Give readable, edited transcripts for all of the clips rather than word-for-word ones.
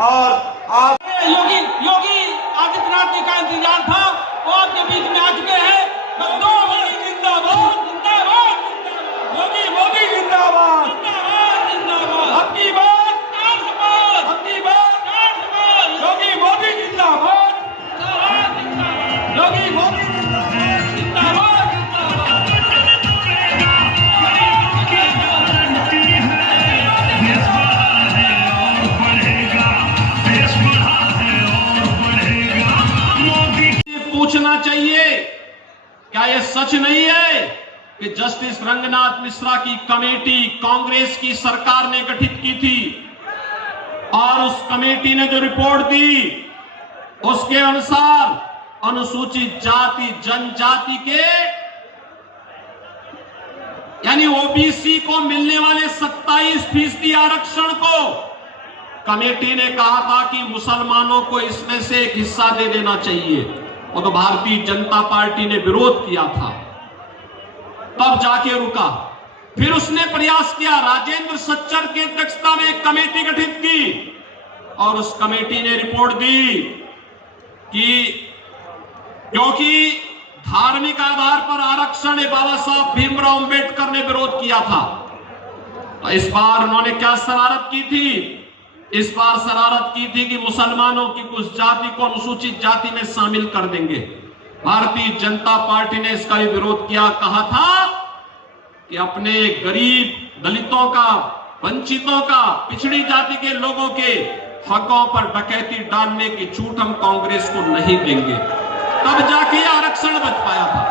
और आप योगी आदित्यनाथ जी का इंतजार था, वो आपके बीच में आ चुके हैं। मोदी जिंदाबाद, जिंदाबाद, योगी मोदी जिंदाबाद, जिंदाबाद, जिंदाबाद। अपनी बात, अपनी बात, योगी मोदी जिंदाबाद, योगी मोदी जिंदाबाद, जिंदाबाद। पूछना चाहिए, क्या यह सच नहीं है कि जस्टिस रंगनाथ मिश्रा की कमेटी कांग्रेस की सरकार ने गठित की थी और उस कमेटी ने जो रिपोर्ट दी उसके अनुसार अनुसूचित जाति जनजाति के यानी ओबीसी को मिलने वाले 27% आरक्षण को कमेटी ने कहा था कि मुसलमानों को इसमें से एक हिस्सा दे देना चाहिए। वो तो भारतीय जनता पार्टी ने विरोध किया था, तब जाके रुका। फिर उसने प्रयास किया, राजेंद्र सच्चर की अध्यक्षता में एक कमेटी गठित की और उस कमेटी ने रिपोर्ट दी कि क्योंकि धार्मिक आधार पर आरक्षण बाबा साहब भीमराव अंबेडकर ने विरोध किया था, तो इस बार उन्होंने क्या शरारत की थी? इस बार शरारत की थी कि मुसलमानों की कुछ जाति को अनुसूचित जाति में शामिल कर देंगे। भारतीय जनता पार्टी ने इसका भी विरोध किया, कहा था कि अपने गरीब दलितों का, वंचितों का, पिछड़ी जाति के लोगों के हकों पर डकैती डालने की छूट हम कांग्रेस को नहीं देंगे। तब जाके आरक्षण बच पाया था।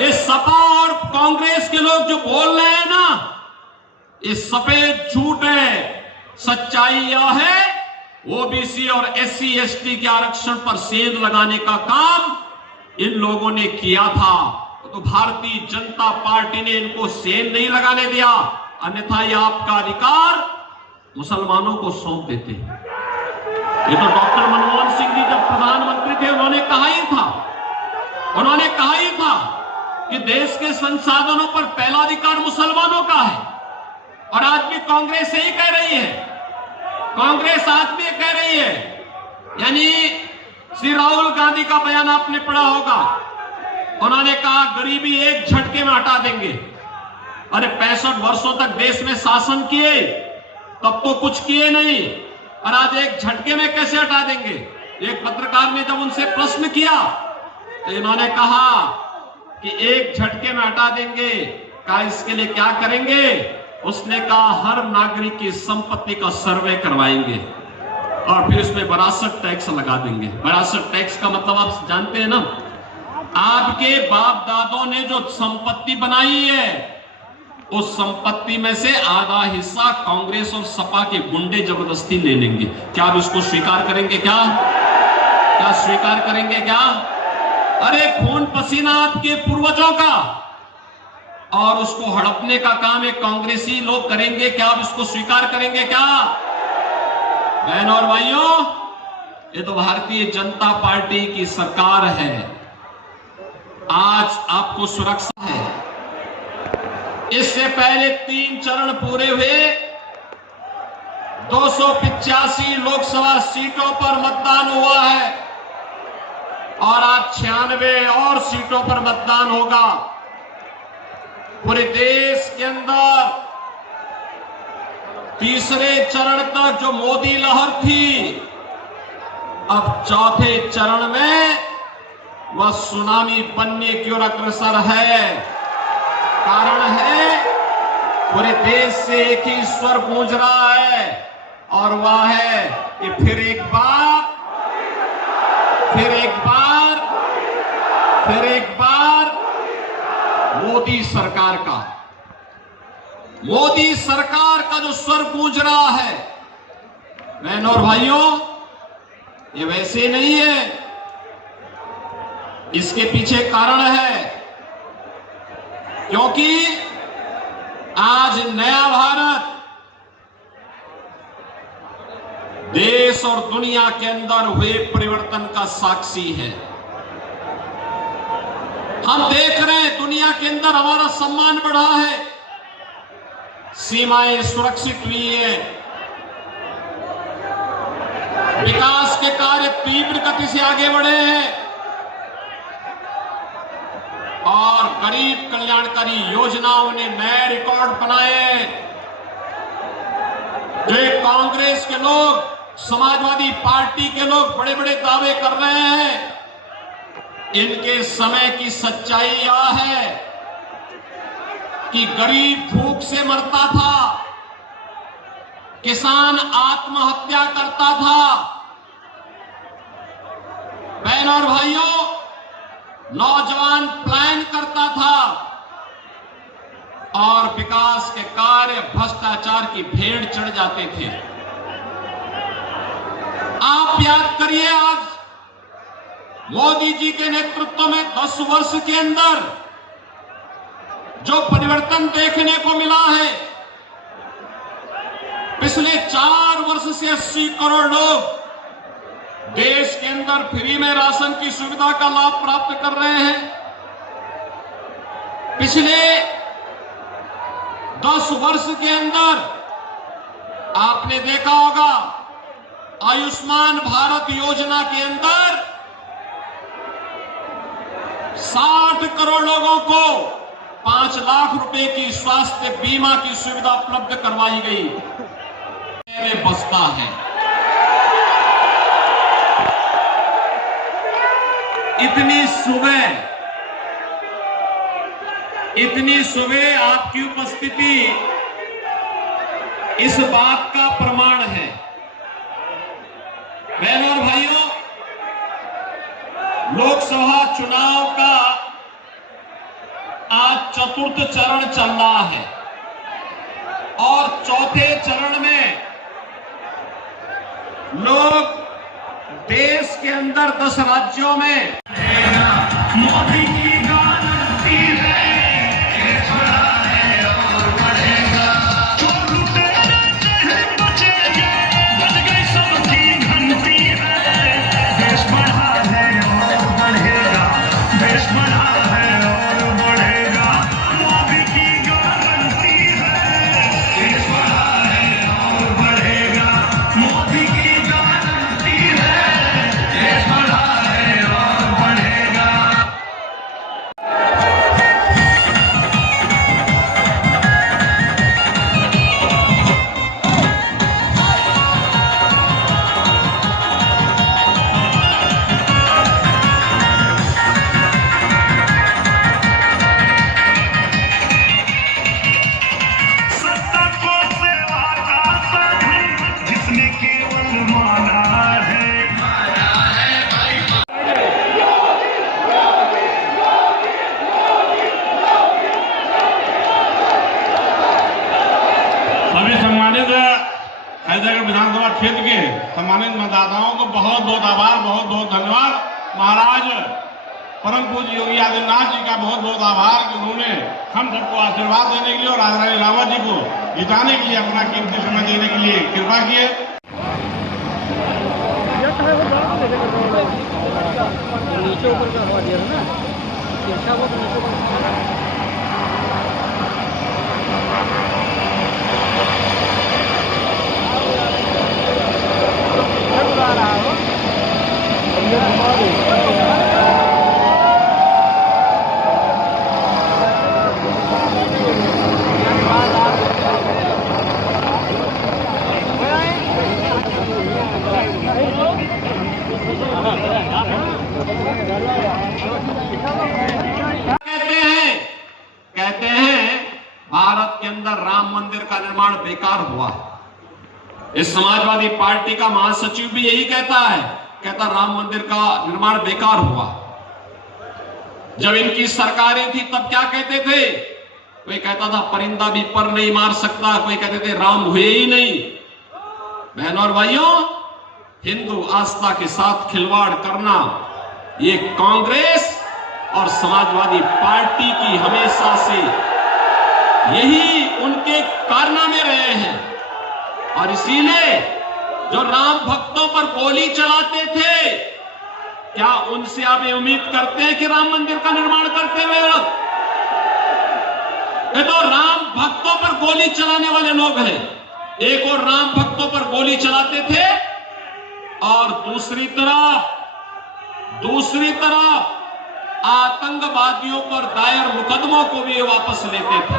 ये सपा और कांग्रेस के लोग जो बोल रहे हैं ना, ये सफेद झूठ है। सच्चाई यह है, ओबीसी और एससी एसटी के आरक्षण पर सेंध लगाने का काम इन लोगों ने किया था, तो भारतीय जनता पार्टी ने इनको सेंध नहीं लगाने दिया, अन्यथा यह आपका अधिकार मुसलमानों को सौंप देते। ये तो डॉक्टर मनमोहन सिंह जी जब प्रधानमंत्री थे उन्होंने कहा ही था कि देश के संसाधनों पर पहला अधिकार मुसलमानों का है। और आज भी कांग्रेस यही कह रही है, कांग्रेस आज भी कह रही है। यानी श्री राहुल गांधी का बयान आपने पढ़ा होगा, उन्होंने कहा गरीबी एक झटके में हटा देंगे। अरे 65 वर्षों तक देश में शासन किए, तब तो कुछ किए नहीं, और आज एक झटके में कैसे हटा देंगे? एक पत्रकार ने जब उनसे प्रश्न किया तो इन्होंने कहा कि एक झटके में हटा देंगे, कहा इसके लिए क्या करेंगे? उसने कहा हर नागरिक की संपत्ति का सर्वे करवाएंगे और फिर उसमें विरासत टैक्स लगा देंगे। विरासत टैक्स का मतलब आप जानते हैं ना, आपके बाप दादों ने जो संपत्ति बनाई है उस संपत्ति में से आधा हिस्सा कांग्रेस और सपा के गुंडे जबरदस्ती ले लेंगे। क्या आप इसको स्वीकार करेंगे? क्या स्वीकार करेंगे? क्या अरे खून पसीना आपके पूर्वजों का, और उसको हड़पने का काम एक कांग्रेसी लोग करेंगे। क्या आप इसको स्वीकार करेंगे? क्या बहनों और भाइयों, ये तो भारतीय जनता पार्टी की सरकार है। आज आपको सुरक्षा है। इससे पहले 3 चरण पूरे हुए, 285 लोकसभा सीटों पर मतदान हुआ है और आज 96 और सीटों पर मतदान होगा। पूरे देश के अंदर तीसरे चरण तक जो मोदी लहर थी, अब चौथे चरण में वह सुनामी बनने की ओर अग्रसर है। कारण है पूरे देश से एक ही स्वर गूंज रहा है और वह है कि फिर एक बार मोदी सरकार का जो स्वर गूंज रहा है। बहनों और भाइयों, ये वैसे नहीं है, इसके पीछे कारण है, क्योंकि आज नया भारत देश और दुनिया के अंदर हुए परिवर्तन का साक्षी है। हम देख रहे हैं दुनिया के अंदर हमारा सम्मान बढ़ा है, सीमाएं सुरक्षित हुई है, विकास के कार्य तीव्र गति से आगे बढ़े हैं और गरीब कल्याणकारी योजनाओं ने नए रिकॉर्ड बनाए हैं। जो कांग्रेस के लोग, समाजवादी पार्टी के लोग बड़े बड़े दावे कर रहे हैं, इनके समय की सच्चाई यह है कि गरीब भूख से मरता था, किसान आत्महत्या करता था। बहनों और भाइयों, नौजवान पलायन करता था और विकास के कार्य भ्रष्टाचार की भेड़ चढ़ जाते थे। आप याद करिए, आज मोदी जी के नेतृत्व में 10 वर्ष के अंदर जो परिवर्तन देखने को मिला है, पिछले 4 वर्ष से 80 करोड़ लोग देश के अंदर फ्री में राशन की सुविधा का लाभ प्राप्त कर रहे हैं। पिछले 10 वर्ष के अंदर आपने देखा होगा, आयुष्मान भारत योजना के अंदर 60 करोड़ लोगों को 5 लाख रुपए की स्वास्थ्य बीमा की सुविधा उपलब्ध करवाई गई। में बसता है। इतनी सुबह आपकी उपस्थिति इस बात का प्रमाण है। बहनों और भाइयों, लोकसभा चुनाव का आज 4th चरण चल रहा है और 4थे चरण में लोग देश के अंदर 10 राज्यों में मोदी की गारंटी है, देश बड़ा है और बढ़ेगा, जो लुटेरे बचेंगे, बच गई सबकी घंटी है, देश बड़ा है और बढ़ेगा, देश बड़ा है और बढ़ेगा, मोदी की गारंटी है, देश बड़ा है और बढ़ेगा, मोदी की गारंटी है, देश बड़ा है और बढ़ेगा। सत्ता को सेवा का साधन जिसने केवल माना है। सभी सम्मानित हैदराबाद विधानसभा क्षेत्र के सम्मानित मतदाताओं को बहुत बहुत आभार, बहुत बहुत धन्यवाद। महाराज परम पूज्य योगी आदित्यनाथ जी का बहुत बहुत आभार कि उन्होंने हम सबको आशीर्वाद देने के लिए और राजा रानी रावत जी को जिताने के लिए अपना कीमती समय देने के लिए कृपा किए। नीचे ऊपर का हवा दिया ना, तिरछा वो नीचे ऊपर। कहते हैं भारत के अंदर राम मंदिर का निर्माण बेकार हुआ। इस समाजवादी पार्टी का महासचिव भी यही कहता है, कहता राम मंदिर का निर्माण बेकार हुआ। जब इनकी सरकारें थी तब क्या कहते थे? कोई कहता था परिंदा भी पर नहीं मार सकता, कोई कहते थे राम हुए ही नहीं। बहनों और भाइयों, हिंदू आस्था के साथ खिलवाड़ करना ये कांग्रेस और समाजवादी पार्टी की हमेशा से यही उनके कारनामे रहे हैं। और इसीलिए जो राम भक्तों पर गोली चलाते थे, क्या उनसे आप ये उम्मीद करते हैं कि राम मंदिर का निर्माण करते हुए वक्त ये तो राम भक्तों पर गोली चलाने वाले लोग हैं। एक और राम भक्तों पर गोली चलाते थे और दूसरी तरफ आतंकवादियों पर दायर मुकदमों को भी वापस लेते थे।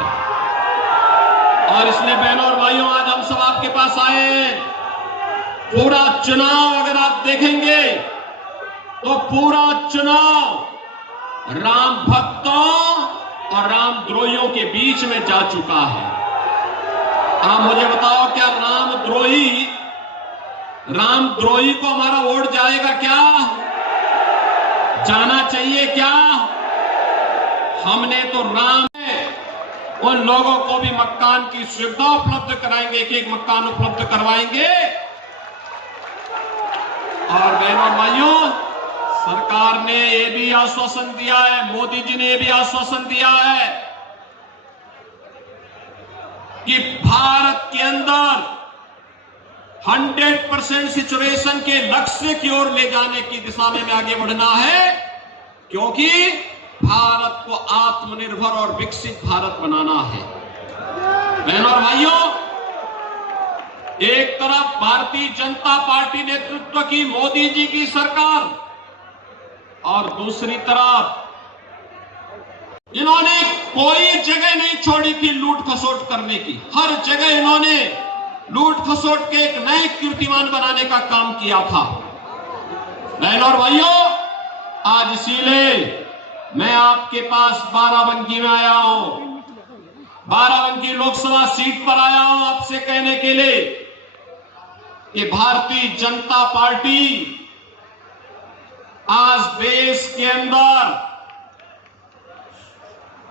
और इसलिए बहनों और भाइयों, आज हम सब आपके पास आए हैं। पूरा चुनाव अगर आप देखेंगे तो पूरा चुनाव राम भक्तों और रामद्रोहियों के बीच में जा चुका है। आप मुझे बताओ, क्या रामद्रोही को हमारा वोट जाएगा क्या? जाना चाहिए क्या? हमने तो राम उन लोगों को भी मकान की सुविधा उपलब्ध कराएंगे, एक मकान उपलब्ध करवाएंगे। और बहनों भाइयों, सरकार ने यह भी आश्वासन दिया है, मोदी जी ने यह भी आश्वासन दिया है कि भारत के अंदर 100% सिचुएशन के लक्ष्य की ओर ले जाने की दिशा में आगे बढ़ना है, क्योंकि भारत को आत्मनिर्भर और विकसित भारत बनाना है। बहनों और भाइयों, एक तरफ भारतीय जनता पार्टी नेतृत्व की मोदी जी की सरकार और दूसरी तरफ इन्होंने कोई जगह नहीं छोड़ी थी लूट खसोट करने की। हर जगह इन्होंने लूट खसोट के एक नए कीर्तिमान बनाने का काम किया था। बहनों और भाइयों, आज इसीलिए मैं आपके पास बाराबंकी में आया हूं, बाराबंकी लोकसभा सीट पर आया हूं आपसे कहने के लिए कि भारतीय जनता पार्टी आज देश के अंदर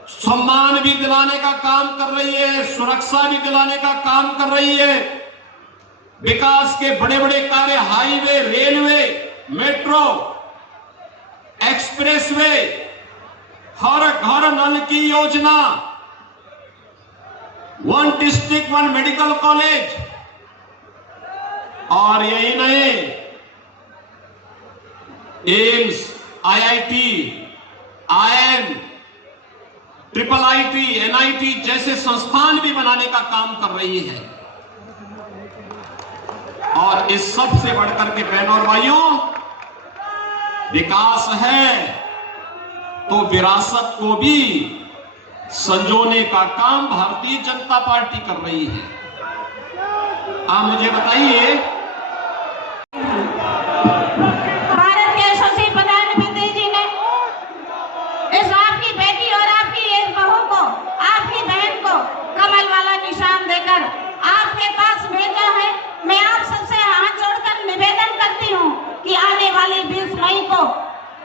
सम्मान भी दिलाने का काम कर रही है, सुरक्षा भी दिलाने का काम कर रही है। विकास के बड़े बड़े कार्य, हाईवे, रेलवे, मेट्रो, एक्सप्रेसवे, हर घर नल की योजना, 1 डिस्ट्रिक्ट 1 मेडिकल कॉलेज, और यही नहीं, AIIMS, IIT, IIM, IIIT, NIT जैसे संस्थान भी बनाने का काम कर रही है। और इस सब से बढ़कर के बहनों और भाइयों, विकास है तो विरासत को भी संजोने का काम भारतीय जनता पार्टी कर रही है। आप मुझे बताइए, भारत के यशस्वी प्रधानमंत्री जी ने इस आपकी बेटी और आपकी एक बहू को, आपकी बहन को कमल वाला निशान देकर आपके पास भेजा है। मैं आप सबसे हाथ जोड़कर निवेदन करती हूँ कि आने वाली 20 मई को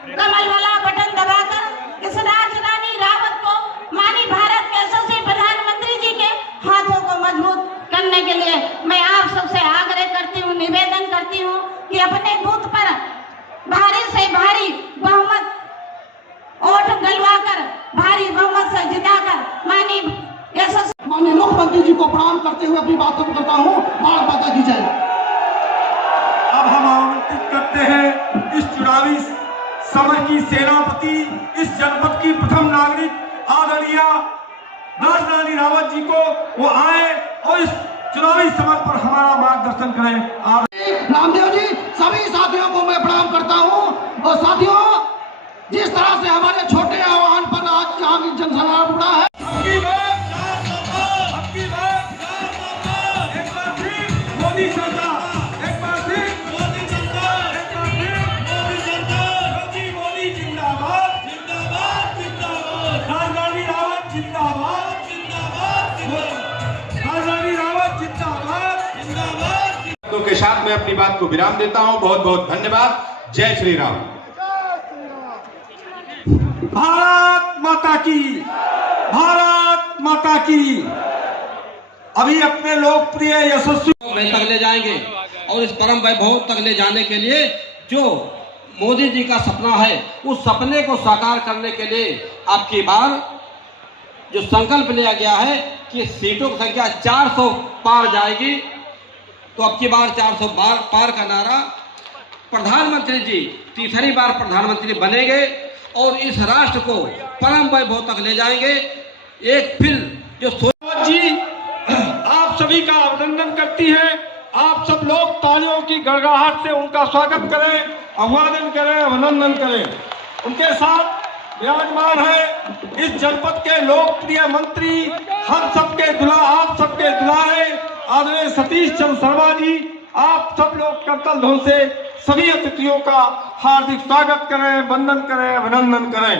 कमल वाला बटन दबाकर इस राजरानी रावत को, माननीय भारत के यशस्वी प्रधानमंत्री जी के हाथों को मजबूत करने के लिए मैं आप सबसे आग्रह करती हूँ, निवेदन करती हूँ कि अपने बूथ पर भारी से भारी बहुमत वोट डलवाकर, भारी बहुमत से जिताकर माननीय मुख्यमंत्री जी को प्रणाम करते हुए अपनी बात करता हूँ। भारत माता की जय। अब हम आमंत्रित करते हैं इस चुनावी समर की सेनापति, इस जनपद की प्रथम नागरिक आदरणीय राजरानी रावत जी को, वो आए और इस चुनावी समर पर हमारा मार्गदर्शन करें। रामदेव जी, सभी साथियों को मैं प्रणाम करता हूं। और साथियों, जिस तरह से हमारे छोटे आह्वान पर आज यहाँ की जनसभा उड़ा है, मोदी सरकार, एक बार फिर मोदी सरकार, एक बार फिर मोदी सरकार, मोदी जिंदाबाद, जिंदाबाद, जिंदाबाद, राजरानी रावत जिंदाबाद, जिंदाबाद, राजरानी रावत जिंदाबाद, जिंदाबाद। तो के साथ मैं अपनी बात को विराम देता हूं। बहुत बहुत धन्यवाद। जय श्री राम। भारत माता की, भारत माता की। अभी अपने लोकप्रिय यशस्वी तक ले जाएंगे और इस परम वैभव तक ले जाने के लिए जो मोदी जी का सपना है, उस सपने को साकार करने के लिए अब की बार जो संकल्प लिया गया है कि सीटों की संख्या 400 पार जाएगी, तो अब की बार 400 पार का नारा, प्रधानमंत्री जी तीसरी बार प्रधानमंत्री बनेंगे और इस राष्ट्र को परम वैभव तक ले जाएंगे। एक फिर जो जी आप सभी का अभिनंदन करती है। आप सब लोग तालियों की गड़गड़ाहट से उनका स्वागत करें, अभिवादन करें, अभिनंदन करें। उनके साथ विराजमान है इस जनपद के लोकप्रिय मंत्री, हम सबके आप सबके दुलारे आदरणीय सतीश चंद्र शर्मा जी। आप सब लोग करतल ध्वनि से सभी अतिथियों का हार्दिक स्वागत करें, वंदन करें, अभिनंदन करें।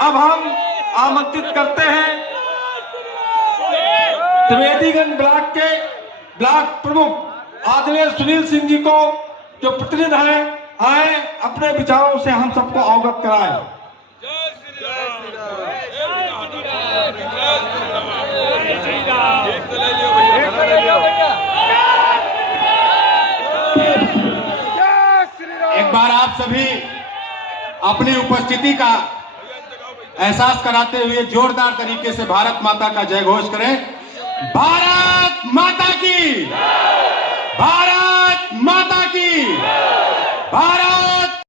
अब हम आमंत्रित करते हैं त्रिवेदीगंज ब्लॉक के ब्लॉक प्रमुख आदरणीय सुनील सिंह जी को, जो प्रतिनिधि हैं, आए अपने विचारों से हम सबको अवगत कराएं। एक बार आप सभी अपनी उपस्थिति का एहसास कराते हुए जोरदार तरीके से भारत माता का जय घोष करें। भारत माता की, भारत माता की, भारत